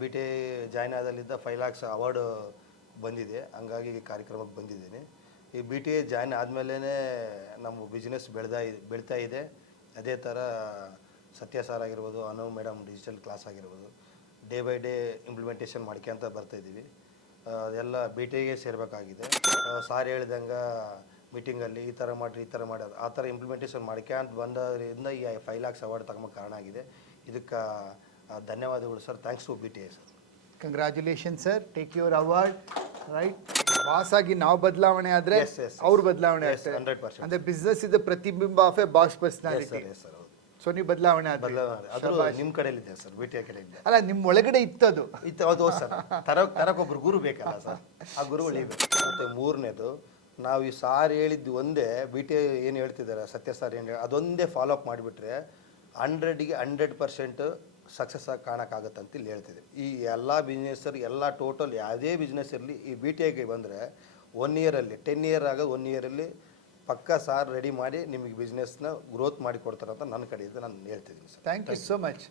B T join ಆದಲ್ಲಿದ್ದ five lakhs award ಬಂದಿದೆ. ಹಂಗಾಗಿ ಈ ಕಾರ್ಯಕ್ರಮಕ್ಕೆ ಬಂದಿದ್ದೀನಿ. ಈ ಬಿ ಟಿ ಐ ಜಾಯ್ನ್ ಆದಮೇಲೇ ನಮ್ಮ ಬಿಸ್ನೆಸ್ ಬೆಳೆದಾ ಬೆಳೀತಾ ಇದೆ. ಅದೇ ಥರ ಸತ್ಯ ಸಾರ್ ಆಗಿರ್ಬೋದು, ಅನು ಮೇಡಮ್ ಡಿಜಿಟಲ್ ಕ್ಲಾಸ್ ಆಗಿರ್ಬೋದು ಡೇ ಬೈ ಡೇ ಇಂಪ್ಲಿಮೆಂಟೇಷನ್ ಮಾಡ್ಕೊಂತ ಬರ್ತಾಯಿದ್ದೀವಿ ಅದೆಲ್ಲ ಬಿ ಟಿ ಐಗೆ ಸೇರಬೇಕಾಗಿದೆ. ಸಾರ್ ಹೇಳ್ದಂಗೆ ಮೀಟಿಂಗಲ್ಲಿ ಈ ಥರ ಮಾಡಿರಿ, ಈ ಥರ ಮಾಡಿ ಆ ಥರ ಇಂಪ್ಲಿಮೆಂಟೇಷನ್ ಮಾಡ್ಕೊಂತ ಬಂದರಿಂದ ಈ ಫೈವ್ ಲ್ಯಾಕ್ಸ್ ಅವಾರ್ಡ್ ತಗೊಂಬ ಕಾರಣ ಆಗಿದೆ. ಇದಕ್ಕೆ ಧನ್ಯವಾದಗಳು sir. Thanks to B T A sir congratulation sir take your award right boss ಆಗಿ ನಾವು ಬದಲಾವಣೆ ಆದರೆ Yes, yes, yes. ಅವ್ರ ಬದಲಾವಣೆ Yes, ಆಗ್ತಾರೆ 100%. ಅಂದ್ರೆ ಬಿಸ್ನೆಸ್ ಇಸ್ ಪ್ರತಿಬಿಂಬ of a boss's personality sir yes sir ಹೌದು. ಸೊ ನೀವು ಬದಲಾವಣೆ ಆದ್ರೆ. ಅದು. ನಿಮ್ಮ ಕಡೆಯಲ್ಲಿದೆ ಸರ್ ಬಿ ಟಿ ಎ ಕಡೆಯಿಂದ ಅಲ್ಲ ನಿಮ್ ಒಳಗಡೆ ಇತ್ತದು. ಇತ್ತು ಅದು ಹೌದು ಸರ್ ತರ ತರಕ್ ಒಬ್ರು ಗುರು ಬೇಕಲ್ಲ ಸರ್ ಆ ಗುರು ಉಳಿಬೇಕು ಮತ್ತೆ ಮೂರನೇದು ನಾವು ಈ ಸಾರ್ ಹೇಳಿದ್ದು ಒಂದೇ ಬಿ ಟಿ ಏನು ಹೇಳ್ತಿದ್ದಾರೆ ಸತ್ಯ ಸಾರ್ ಏನು ಅದೊಂದೇ ಫಾಲೋ ಅಪ್ ಮಾಡಿಬಿಟ್ರೆ ಹಂಡ್ರೆಡ್ಗೆ ಹಂಡ್ರೆಡ್ ಪರ್ಸೆಂಟ್ ಸಕ್ಸಸ್ ಆಗಿ ಕಾಣೋಕ್ಕಾಗತ್ತೆ ಅಂತ ಇಲ್ಲಿ ಹೇಳ್ತಿದೆ. ಈ ಎಲ್ಲ ಬಿಸ್ನೆಸ್ಸರ್ ಎಲ್ಲ ಟೋಟಲ್ ಯಾವುದೇ ಬಿಸ್ನೆಸ್ ಇರಲಿ ಈ ಬಿ ಟಿ ಐಗೆ ಬಂದರೆ ಒನ್ ಇಯರಲ್ಲಿ ಟೆನ್ ಇಯರ್ ಆಗ ಒನ್ ಇಯರಲ್ಲಿ ಪಕ್ಕ ಸಾರ್ ರೆಡಿ ಮಾಡಿ ನಿಮಗೆ ಬಿಸ್ನೆಸ್ನ ಗ್ರೋತ್ ಮಾಡಿ ಕೊಡ್ತಾರೆ ಅಂತ ನನ್ನ ಕಡೆಯಿಂದ ನಾನು ಹೇಳ್ತಿದ್ದೀನಿ sir. Thank you so much